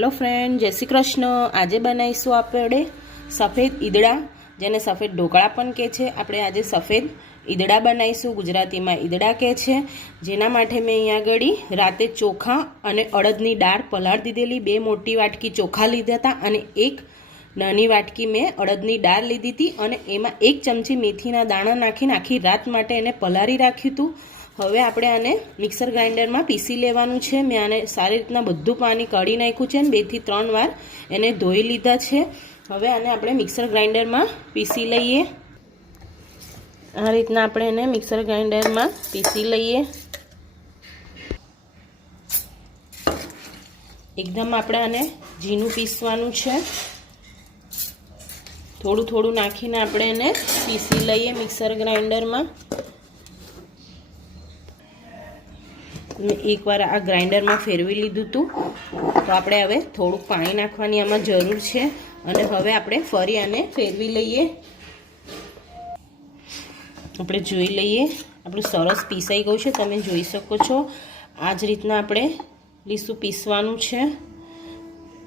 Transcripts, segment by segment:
Hello friend જય શ્રી કૃષ્ણ. આજે બનાવીશું આપણે સફેદ ઈદડા, જેને સફેદ ઢોકળા પણ કહે છે. આપણે આજે સફેદ ઈદડા બનાવીશું. ગુજરાતીમાં ઈદડા કહે છે. જેના માટે મેં અહીંયા આગળ રાતે ચોખા અને અડદની દાળ પલાળ દીધેલી, બે મોટી વાટકી ચોખા લીધા હતા અને એક નાની વાટકી મેં અડદની દાળ લીધી હતી અને એમાં એક ચમચી મેથીના દાણા નાખીને આખી રાત માટે એને પલાળી રાખ્યું હતું. હવે આપણે આને મિક્સર ગ્રાઇન્ડરમાં પીસી લેવાનું છે. મેં આને સારી રીતના બધું પાણી કાઢી નાખ્યું છે અને બેથી ત્રણ વાર એને ધોઈ લીધા છે. હવે આને આપણે મિક્સર ગ્રાઇન્ડરમાં પીસી લઈએ. આ રીતના આપણે એને મિક્સર ગ્રાઇન્ડરમાં પીસી લઈએ. એકદમ આપણે આને ઝીણું પીસવાનું છે. થોડું થોડું નાખીને આપણે એને પીસી લઈએ મિક્સર ગ્રાઇન્ડરમાં મેં એકવાર આ ગ્રાઇન્ડરમાં ફેરવી લીધું હતું તો આપણે હવે થોડુંક પાણી નાખવાની આમાં જરૂર છે. અને હવે આપણે ફરી આને ફેરવી લઈએ. આપણે જોઈ લઈએ. આપણું સરસ પીસાઈ ગયું છે. તમે જોઈ શકો છો. આ જ રીતના આપણે લીસું પીસવાનું છે.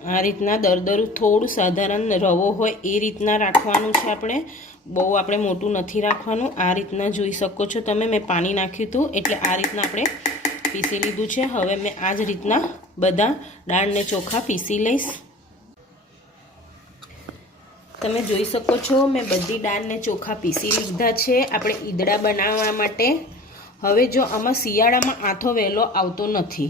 આ રીતના દરદરું થોડું સાધારણ રવો હોય એ રીતના રાખવાનું છે આપણે. બહુ આપણે મોટું નથી રાખવાનું. આ રીતના જોઈ શકો છો તમે. મેં પાણી નાખ્યું હતું. એટલે આ રીતના આપણે પીસી લીધું છે. હવે મેં આ જ રીતના બધા દાળને ચોખા પીસી લઈશ. તમે જોઈ શકો છો, મેં બધી દાળને ચોખા પીસી લીધા છે. આપણે ઈદડા બનાવવા માટે. હવે જો આમાં શિયાળામાં આથો વહેલો આવતો નથી.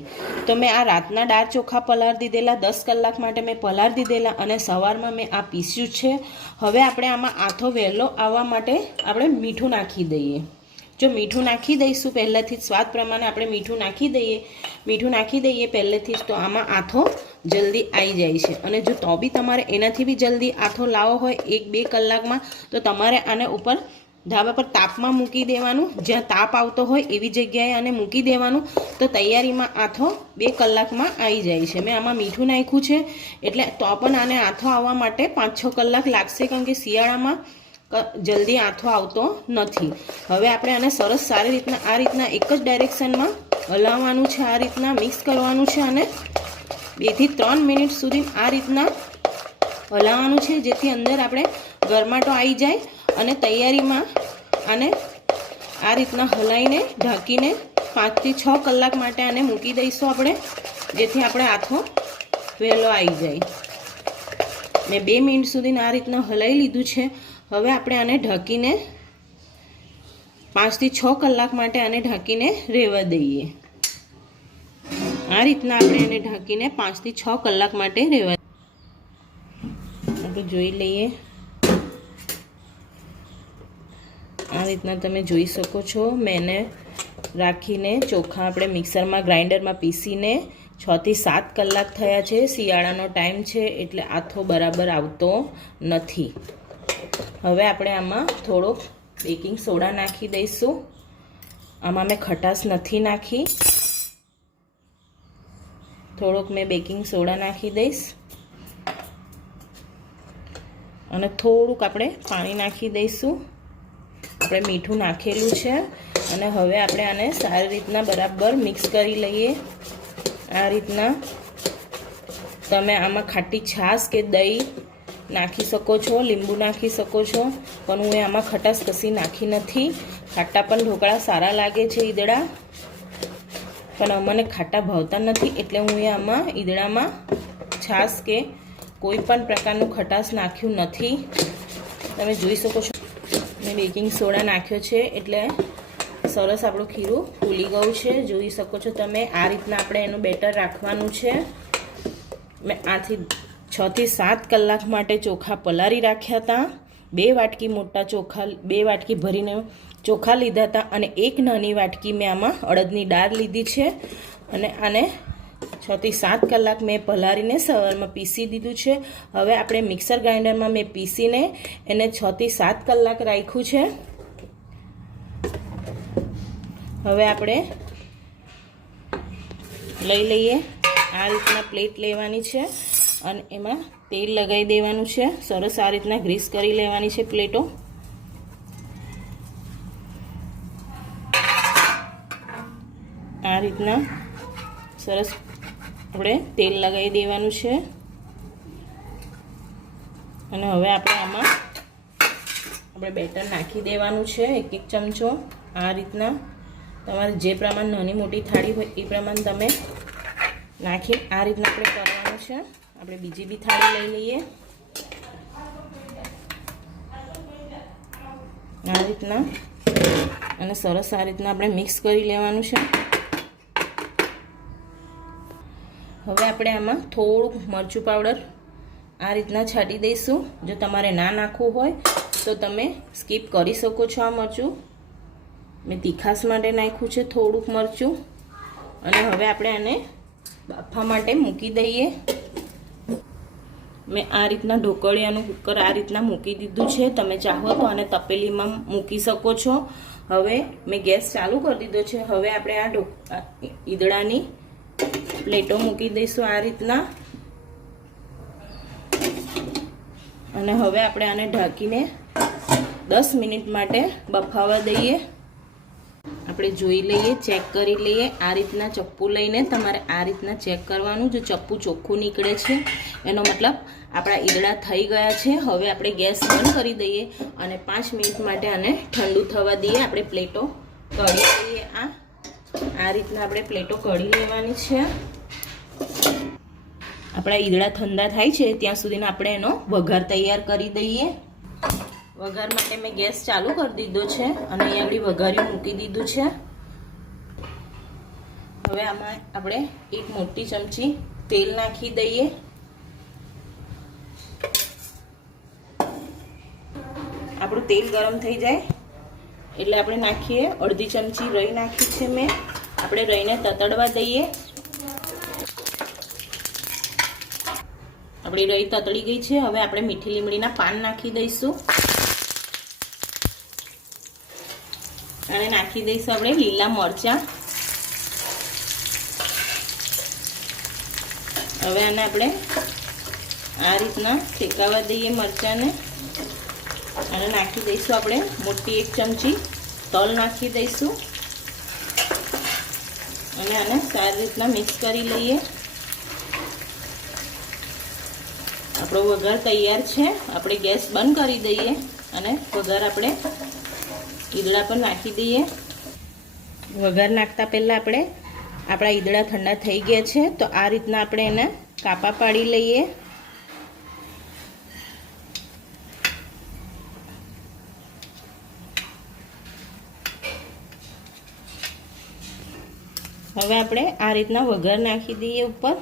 તો મેં આ રાતના દાળ ચોખા પલાર દીધેલા, દસ કલાક માટે મેં પલાર દીધેલા અને સવારમાં મેં આ પીસ્યું છે. હવે આપણે આમાં આથો વહેલો આવવા માટે આપણે મીઠું નાખી દઈએ. જો મીઠું નાખી દઈશું, પહેલેથી જ સ્વાદ પ્રમાણે આપણે મીઠું નાખી દઈએ, મીઠું નાખી દઈએ પહેલેથી જ તો આમાં આથો જલ્દી આવી જાય છે. અને જો તો બી તમારે એનાથી બી જલ્દી આથો લાવો હોય એક બે કલાકમાં, તો તમારે આને ઉપર ધાબા પર તાપમાં મૂકી દેવાનું. જ્યાં તાપ આવતો હોય એવી જગ્યાએ આને મૂકી દેવાનું. તો તૈયારીમાં આથો બે કલાકમાં આવી જાય છે. મેં આમાં મીઠું નાખ્યું છે. એટલે તો પણ આને આથો આવવા માટે પાંચ છ કલાક લાગશે, કારણ કે શિયાળામાં જલ્દી આથો આવતો નથી. હવે આપણે આને સરસ સારી રીતના, આ રીતના એક જ ડાયરેક્શનમાં હલાવવાનું છે, આ રીતના મિક્સ કરવાનું છે અને બેથી ત્રણ મિનિટ સુધી આ રીતના હલાવવાનું છે, જેથી અંદર આપણે ગરમાટો આવી જાય અને તૈયારીમાં આને આ રીતના હલાવીને ઢાંકીને પાંચથી છ કલાક માટે આને મૂકી દઈશું આપણે, જેથી આપણે આથો વહેલો આવી જાય. મેં બે મિનિટ સુધીને આ રીતના હલાવી લીધું છે. હવે આપણે આને ઢાંકીને પાંચથી છ કલાક માટે આને ઢાંકીને રહેવા દઈએ. આ રીતના આપણે એને ઢાંકીને પાંચથી છ કલાક માટે રહેવા આપણે જોઈ લઈએ. આ રીતના તમે જોઈ શકો છો મેં રાખીને ચોખા આપણે મિક્સરમાં, ગ્રાઇન્ડરમાં પીસીને છથી સાત કલાક થયા છે. શિયાળાનો ટાઈમ છે એટલે આથો બરાબર આવતો નથી. હવે આપણે આમાં થોડોક બેકિંગ સોડા નાખી દઈશું. આમાં મેં ખટાશ નથી નાખી. થોડોક મેં બેકિંગ સોડા નાખી દઈશ. અને થોડુંક આપણે પાણી નાખી દઈશું. આપણે મીઠું નાખેલું છે. અને હવે આપણે આને સારી રીતના બરાબર મિક્સ કરી લઈએ. આ રીતના તમે આમાં ખાટી છાશ કે દહીં નાખી શકો છો, લીંબુ નાખી શકો છો, પણ હું આમાં ખટાશ કશી નાખી નથી. ખાટા પણ ઢોકળા સારા લાગે છે ઈદડા, પણ મને ખાટા ભાવતા નથી એટલે હું આમાં ઈદડામાં છાશ કે કોઈ પણ પ્રકારનું ખટાશ નાખ્યું નથી. તમે જોઈ શકો છો, મેં બેકિંગ સોડા નાખ્યો છે એટલે સરસ આપણું ખીરું ફૂલી ગયું છે. જોઈ શકો છો તમે, આ રીતના આપણે એનું બેટર રાખવાનું છે. મેં આથી છથી સાત કલાક માટે ચોખા પલાળી રાખ્યા હતા. બે વાટકી મોટા ચોખા, બે વાટકી ભરીને ચોખા લીધા હતા અને એક નાની વાટકી મેં આમાં અડદની દાળ લીધી છે. અને આને છથી સાત કલાક મેં પલાળીને સવારમાં પીસી દીધું છે. હવે આપણે મિક્સર ગ્રાઇન્ડરમાં મેં પીસીને એને છથી સાત કલાક રાખ્યું છે. હવે આપણે લઈ લઈએ. આ રીતના પ્લેટ લેવાની છે. અને એમાં તેલ લગાવી દેવાનું છે. સરસ આ રીતના ગ્રીસ કરી લેવાની છે પ્લેટો. આ રીતના સરસ આપણે તેલ લગાવી દેવાનું છે. અને હવે આપણે આમાં આપણે બેટર નાખી દેવાનું છે એક એક ચમચો. આ રીતના તમારે જે પ્રમાણ નાની મોટી થાળી હોય એ પ્રમાણે તમે નાખી આ રીતના આપણે કરવાનું છે. આપણે બીજી બી થાળી લઈ લઈએ. આ રીતના. અને સરસ આ રીતના આપણે મિક્સ કરી લેવાનું છે. હવે આપણે આમાં થોડુંક મરચું પાવડર આ રીતના છાંટી દઈશું. જો તમારે ના નાખવું હોય, તો તમે સ્કીપ કરી શકો છો આ મરચું. મેં તીખાસ માટે નાખ્યું છે થોડુંક મરચું. અને હવે આપણે આને બાફા માટે મૂકી દઈએ. મેં આ રીતના ઢોકળિયાનું કુકર આ રીતના મૂકી દીધું છે. તમે ચાહો તો આને તપેલીમાં મૂકી શકો છો. હવે મેં ગેસ ચાલુ કરી દીધો છે. હવે આપણે આ ઢો ઈદડાની પ્લેટો મૂકી દઈશું આ રીતના. અને હવે આપણે આને ઢાંકીને દસ મિનિટ માટે બફાવા દઈએ. આપણે જોઈ લઈએ, ચેક કરી લઈએ. આ રીતના ચપ્પુ લઈને તમારે આ રીતના ચેક કરવાનું. જો ચપ્પુ ચોખ્ખું નીકળે છે, એનો મતલબ આપણા ઈદડા થઈ ગયા છે. હવે આપણે ગેસ બંધ કરી દઈએ અને પાંચ મિનિટ માટે આને ઠંડુ થવા દઈએ. આપણે પ્લેટો કઢી લઈએ આ. આ રીતના આપણે પ્લેટો કઢી લેવાની છે. આપણા ઈદડા ઠંડા થાય છે, ત્યાં સુધીને આપણે એનો વઘાર તૈયાર કરી દઈએ. વઘાર માટે મેં ગેસ ચાલુ કરી દીધો છે અને અહીંયા આગળ વઘાર્યું મૂકી દીધું છે. હવે આમાં આપણે એક મોટી ચમચી તેલ નાખી દઈએ. આપણું તેલ ગરમ થઈ જાય. એટલે આપણે નાખીએ અડધી ચમચી રઈ નાખી છે મેં. આપણે રઈને તતડવા દઈએ. આપણી રઈ તતડી ગઈ છે. હવે આપણે મીઠી લીમડીના પાન નાખી દઈશું. અને નાખી દઈશું આપણે લીલા મરચાં. હવે આને આપણે આ રીતના શેકાવા દઈએ મરચાંને. અને નાખી દઈશું આપણે મોટી એક ચમચી તલ નાખી દઈશું. અને આને સારી રીતના મિક્સ કરી લઈએ. આપણો વઘાર તૈયાર છે. આપણે ગેસ બંધ કરી દઈએ અને વઘાર આપણે ઈદડા પણ નાખી દઈએ. વઘાર નાખતા પહેલાં આપણે આપણા ઈદડા ઠંડા થઈ ગયા છે, તો આ રીતના આપણે એને કાપા પાડી લઈએ. હવે આપણે આ રીતના વઘાર નાખી દઈએ ઉપર.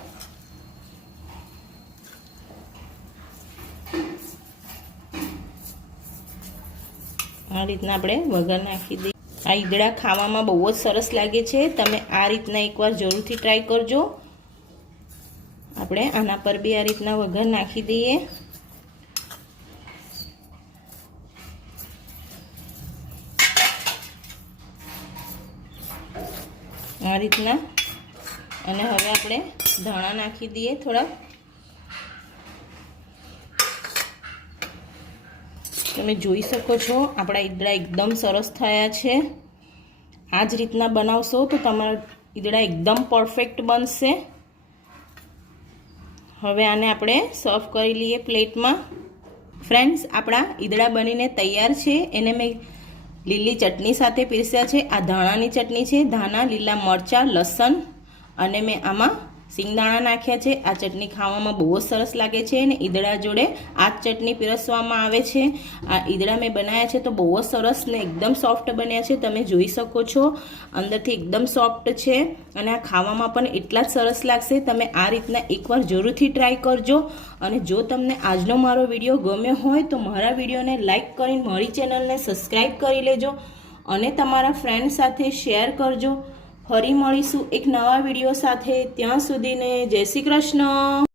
આ રીતના આપણે વઘાર નાખી દઈએ. આ ઈદડા ખાવામાં બહુ જ સરસ લાગે છે. તમે આ રીતના એકવાર જરૂરથી ટ્રાય કરજો. આપણે આના પર બી આ રીતના વઘાર નાખી દઈએ. આ રીતના. અને હવે આપણે ધાણા નાખી દઈએ થોડા. તમે જોઈ શકો છો, આપણા ઈદડા એકદમ સરસ થયા છે. આ જ રીતના બનાવશો તો તમારા ઈદડા એકદમ પરફેક્ટ બનશે. હવે આને આપણે સર્વ કરી લઈએ પ્લેટમાં. ફ્રેન્ડ્સ, આપણા ઈદડા બનીને તૈયાર છે. એને મેં લીલી ચટણી સાથે પીરસ્યા છે. આ ધાણાની ચટણી છે. ધાણા, લીલા મરચાં, લસણ અને મેં આમાં સિંગદાણા નાખ્યા છે. આ ચટણી ખાવામાં બહુ જ સરસ લાગે છે અને ઈદડા જોડે આ ચટણી પીરસવામાં આવે છે. આ ઈદડા મેં બનાવ્યા છે તો બહુ જ સરસ ને એકદમ સોફ્ટ બન્યા છે. તમે જોઈ શકો છો. અંદરથી એકદમ સોફ્ટ છે અને આ ખાવામાં પણ એટલા જ સરસ લાગશે. તમે આ રીતના એકવાર જરૂરથી ટ્રાય કરજો. અને જો તમને આજનો મારો વીડિયો ગમ્યો હોય તો મારા વિડીયોને લાઇક કરીને મારી ચેનલને સબસ્ક્રાઈબ કરી લેજો અને તમારા ફ્રેન્ડ સાથે શેર કરજો. ફરી મળીશું એક નવા વીડિયો સાથે. ત્યાં સુધીને જય શ્રી કૃષ્ણ.